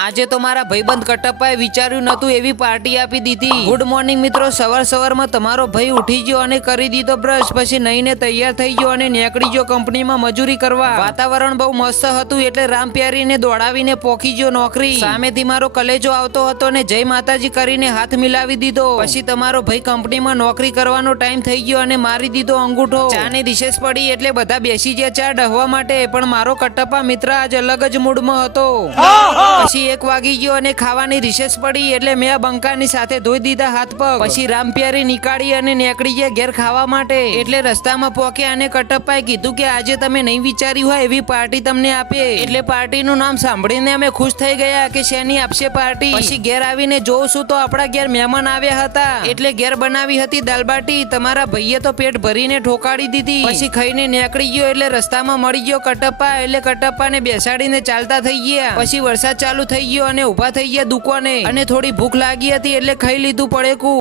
આજે તો મારા ભાઈબંધ કટપ્પાએ વિચાર્યું નતું એવી પાર્ટી આપી દીધી। ગુડ મોર્નિંગ મિત્રો, સવારમાં તમારો ભાઈ ઉઠી ગયો અને કરી દીધો બ્રશ, પછી નહીને તૈયાર થઈ ગયો અને નીકળી ગયો કંપનીમાં મજૂરી કરવા। વાતાવરણ બહુ મસ્ત હતું એટલે રામ પ્યારીને દોડાવીને પોખી ગયો નોકરી। સામેથી મારો કલેજો આવતો હતો ને જય માતાજી કરીને હાથ મિલાવી દીધો। પછી તમારો ભાઈ કંપનીમાં નોકરી કરવાનો ટાઈમ થઈ ગયો અને મારી દીધો અંગૂઠો। ચાની રિસેસ પડી એટલે બધા બેસી ગયા ચા ડહવા માટે, પણ મારો કટપ્પા મિત્ર આજ અલગ જ મૂડમાં હતો। પછી 1 વાગી ગયો અને ખાવાની રિસેસ પડી એટલે મેં બંકાની સાથે ધોઈ દીધા હાથ પગ। પછી રામ પ્યારી નીકાળી અને નીકળી ગયા ઘેર ખાવા માટે। એટલે રસ્તામાં પહોંચ્યા અને કટપ્પાએ કીધું કે આજે તમે નહીં વિચાર્યું હોય એવી પાર્ટી તમને આપે। એટલે પાર્ટીનું નામ સાંભળીને અમે ખુશ થઈ ગયા કે શેની આપશે પાર્ટી। પછી ઘેર આવીને જોઉં છું તો આપણા ઘેર મહેમાન આવ્યા હતા। એટલે ઘેર બનાવી હતી દાલબાટી। તમારા ભાઈએ તો પેટ ભરીને ઠોકાડી દીધી। પછી ખાઈને નીકળી ગયો એટલે રસ્તામાં મળી ગયો કટપ્પા। એટલે કટપ્પાને બેસાડીને ચાલતા થઈ ગયા। પછી વરસાદ ચાલુ થઈ ગયો અને ઉભા થઈ ગયા દુકાને, અને થોડી ભૂખ લાગી હતી એટલે ખાઈ લીધું પડેકું।